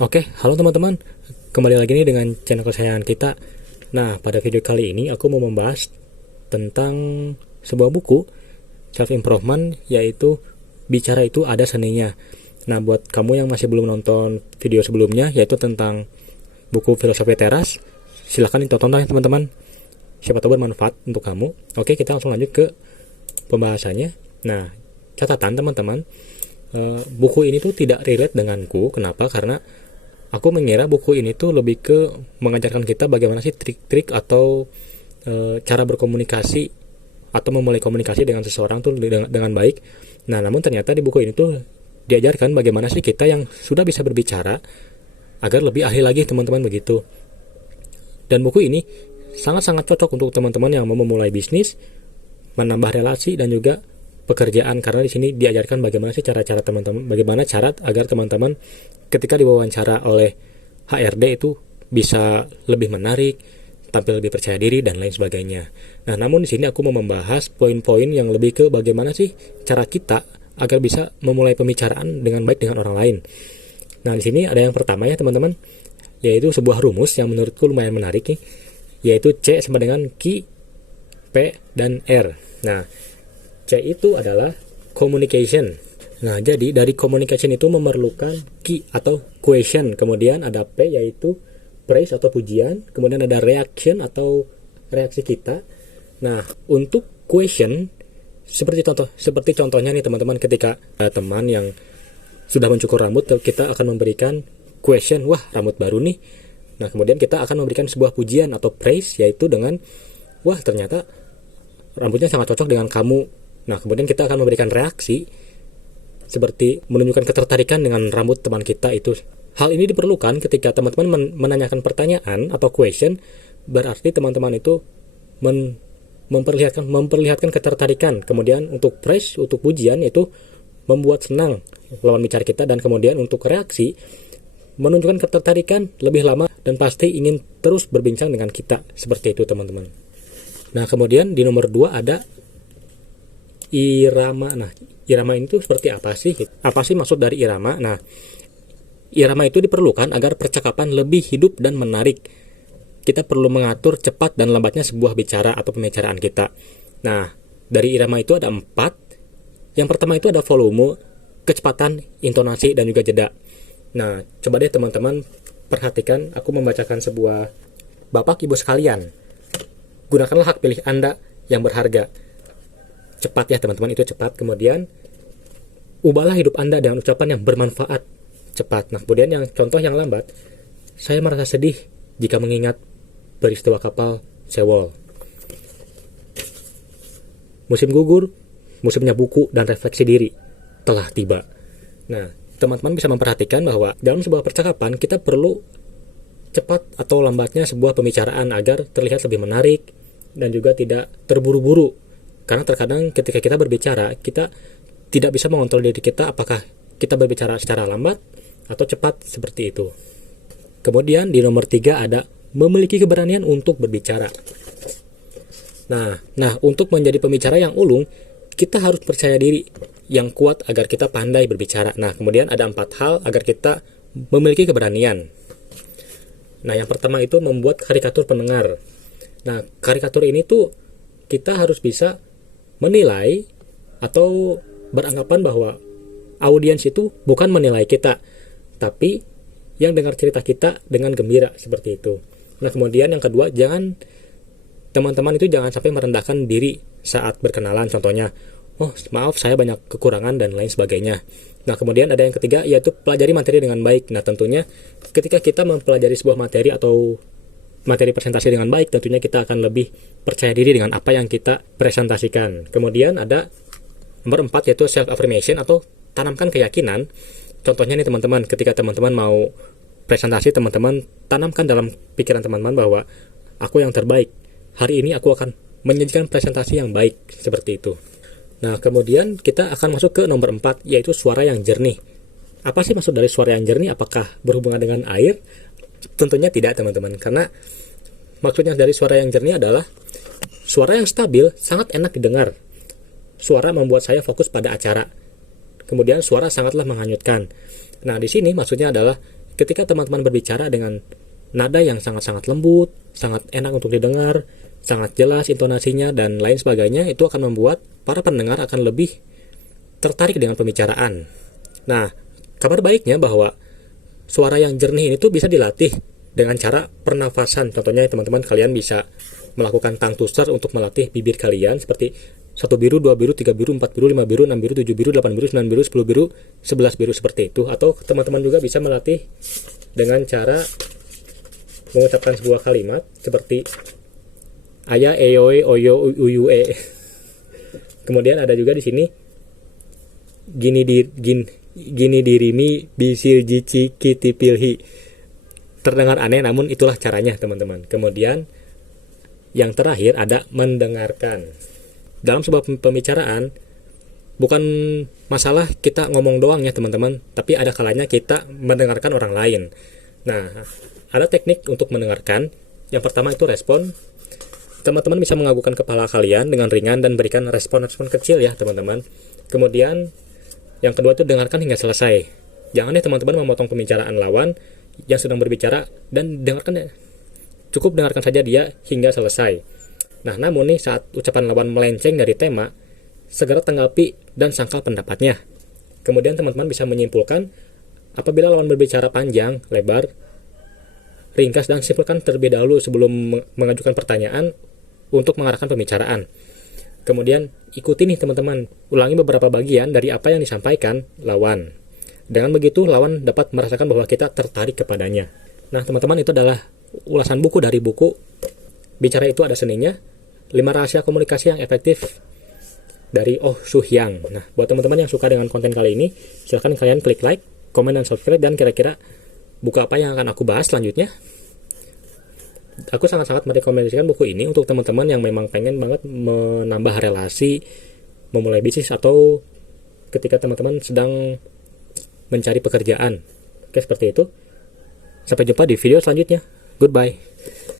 Oke, halo teman-teman. Kembali lagi nih dengan channel kesayangan kita. Nah, pada video kali ini aku mau membahas tentang sebuah buku self improvement, yaitu Bicara Itu Ada Seninya. Nah, buat kamu yang masih belum nonton video sebelumnya, yaitu tentang buku Filosofi Teras, silahkan ditonton ya teman-teman. Siapa tahu bermanfaat untuk kamu. Oke, kita langsung lanjut ke pembahasannya. Nah, catatan teman-teman, buku ini tuh tidak relate denganku. Kenapa? Karena aku mengira buku ini tuh lebih ke mengajarkan kita bagaimana sih trik-trik atau cara berkomunikasi atau memulai komunikasi dengan seseorang tuh dengan baik. Nah, namun ternyata di buku ini tuh diajarkan bagaimana sih kita yang sudah bisa berbicara agar lebih ahli lagi, teman-teman, begitu. Dan buku ini sangat-sangat cocok untuk teman-teman yang mau memulai bisnis, menambah relasi, dan juga pekerjaan, karena di sini diajarkan bagaimana sih cara-cara teman-teman, bagaimana cara agar teman-teman ketika diwawancara oleh HRD itu bisa lebih menarik, tampil lebih percaya diri, dan lain sebagainya. Nah, namun di sini aku mau membahas poin-poin yang lebih ke bagaimana sih cara kita agar bisa memulai pembicaraan dengan baik dengan orang lain. Nah, di sini ada yang pertama ya teman-teman, yaitu sebuah rumus yang menurutku lumayan menarik nih, yaitu C sama dengan Q, P, dan R. Nah, C itu adalah communication. Nah, jadi dari communication itu memerlukan Q atau question, kemudian ada P yaitu praise atau pujian, kemudian ada reaction atau reaksi kita. Nah, untuk question seperti contohnya nih teman-teman, ketika teman yang sudah mencukur rambut, kita akan memberikan question, wah rambut baru nih. Nah, kemudian kita akan memberikan sebuah pujian atau praise, yaitu dengan wah ternyata rambutnya sangat cocok dengan kamu. Nah, kemudian kita akan memberikan reaksi seperti menunjukkan ketertarikan dengan rambut teman kita itu. Hal ini diperlukan ketika teman-teman menanyakan pertanyaan atau question, berarti teman-teman itu memperlihatkan ketertarikan. Kemudian untuk praise, untuk pujian, itu membuat senang lawan bicara kita, dan kemudian untuk reaksi menunjukkan ketertarikan lebih lama dan pasti ingin terus berbincang dengan kita. Seperti itu teman-teman. Nah, kemudian di nomor 2 ada irama. Nah, irama itu seperti apa sih? Apa sih maksud dari irama? Nah, irama itu diperlukan agar percakapan lebih hidup dan menarik. Kita perlu mengatur cepat dan lambatnya sebuah bicara atau pembicaraan kita. Nah, dari irama itu ada 4. Yang pertama itu ada volume, kecepatan, intonasi, dan juga jeda. Nah, coba deh teman-teman perhatikan, aku membacakan sebuah Bapak Ibu sekalian. Gunakanlah hak pilih Anda yang berharga. Cepat ya teman-teman, itu cepat. Kemudian ubahlah hidup Anda dengan ucapan yang bermanfaat. Cepat. Nah, kemudian yang contoh yang lambat, saya merasa sedih jika mengingat peristiwa kapal Sewol. Musim gugur, musimnya buku dan refleksi diri telah tiba. Nah, teman-teman bisa memperhatikan bahwa dalam sebuah percakapan kita perlu cepat atau lambatnya sebuah pembicaraan agar terlihat lebih menarik dan juga tidak terburu-buru. Karena terkadang ketika kita berbicara, kita tidak bisa mengontrol diri kita apakah kita berbicara secara lambat atau cepat, seperti itu. Kemudian di nomor 3 ada memiliki keberanian untuk berbicara. Nah, untuk menjadi pembicara yang ulung, kita harus percaya diri yang kuat agar kita pandai berbicara. Nah, kemudian ada 4 hal agar kita memiliki keberanian. Nah, yang pertama itu membuat karikatur pendengar. Nah, karikatur ini tuh kita harus bisa menilai atau beranggapan bahwa audiens itu bukan menilai kita, tapi yang dengar cerita kita dengan gembira, seperti itu. Nah, kemudian yang kedua, teman-teman itu jangan sampai merendahkan diri saat berkenalan. Contohnya, oh maaf saya banyak kekurangan dan lain sebagainya. Nah, kemudian ada yang ketiga, yaitu pelajari materi dengan baik. Nah, tentunya ketika kita mempelajari sebuah materi atau materi presentasi dengan baik, tentunya kita akan lebih percaya diri dengan apa yang kita presentasikan. Kemudian ada nomor 4, yaitu self affirmation atau tanamkan keyakinan. Contohnya nih teman-teman, ketika teman-teman mau presentasi, teman-teman tanamkan dalam pikiran teman-teman bahwa aku yang terbaik. Hari ini aku akan menyajikan presentasi yang baik, seperti itu. Nah, kemudian kita akan masuk ke nomor 4, yaitu suara yang jernih. Apa sih maksud dari suara yang jernih? Apakah berhubungan dengan air? Tentunya tidak teman-teman, karena maksudnya dari suara yang jernih adalah suara yang stabil, sangat enak didengar. Suara membuat saya fokus pada acara. Kemudian suara sangatlah menghanyutkan. Nah, di sini maksudnya adalah ketika teman-teman berbicara dengan nada yang sangat-sangat lembut, sangat enak untuk didengar, sangat jelas intonasinya dan lain sebagainya, itu akan membuat para pendengar akan lebih tertarik dengan pembicaraan. Nah, kabar baiknya bahwa suara yang jernih ini tuh bisa dilatih dengan cara pernafasan. Contohnya teman-teman kalian bisa melakukan tongue twister untuk melatih bibir kalian seperti 1 biru, 2 biru, 3 biru, 4 biru, 5 biru, 6 biru, 7 biru, 8 biru, 9 biru, 10 biru, 11 biru seperti itu. Atau teman-teman juga bisa melatih dengan cara mengucapkan sebuah kalimat seperti aya, eyoe, oyo, uyue. Kemudian ada juga di sini gini dirimi bisil jici kitipilhi. Terdengar aneh namun itulah caranya teman-teman. Kemudian yang terakhir ada mendengarkan. Dalam sebuah pembicaraan bukan masalah kita ngomong doang ya teman-teman, tapi ada kalanya kita mendengarkan orang lain. Nah, ada teknik untuk mendengarkan. Yang pertama itu respon. Teman-teman bisa menganggukkan kepala kalian dengan ringan dan berikan respon-respon kecil ya teman-teman. Kemudian yang kedua itu dengarkan hingga selesai. Jangan ya teman-teman memotong pembicaraan lawan yang sedang berbicara dan cukup dengarkan saja dia hingga selesai. Nah, namun nih saat ucapan lawan melenceng dari tema, segera tanggapi dan sangkal pendapatnya. Kemudian teman-teman bisa menyimpulkan apabila lawan berbicara panjang, lebar, ringkas dan simpulkan terlebih dahulu sebelum mengajukan pertanyaan untuk mengarahkan pembicaraan. Kemudian ikuti nih teman-teman, ulangi beberapa bagian dari apa yang disampaikan lawan. Dengan begitu lawan dapat merasakan bahwa kita tertarik kepadanya. Nah teman-teman, itu adalah ulasan buku dari buku Bicara Itu Ada Seninya, 5 rahasia komunikasi yang efektif dari Oh Soo Hyang. Nah, buat teman-teman yang suka dengan konten kali ini, silahkan kalian klik like, komen, dan subscribe, dan kira-kira buku apa yang akan aku bahas selanjutnya. Aku sangat-sangat merekomendasikan buku ini untuk teman-teman yang memang pengen banget menambah relasi, memulai bisnis, atau ketika teman-teman sedang mencari pekerjaan. Oke, seperti itu. Sampai jumpa di video selanjutnya. Goodbye.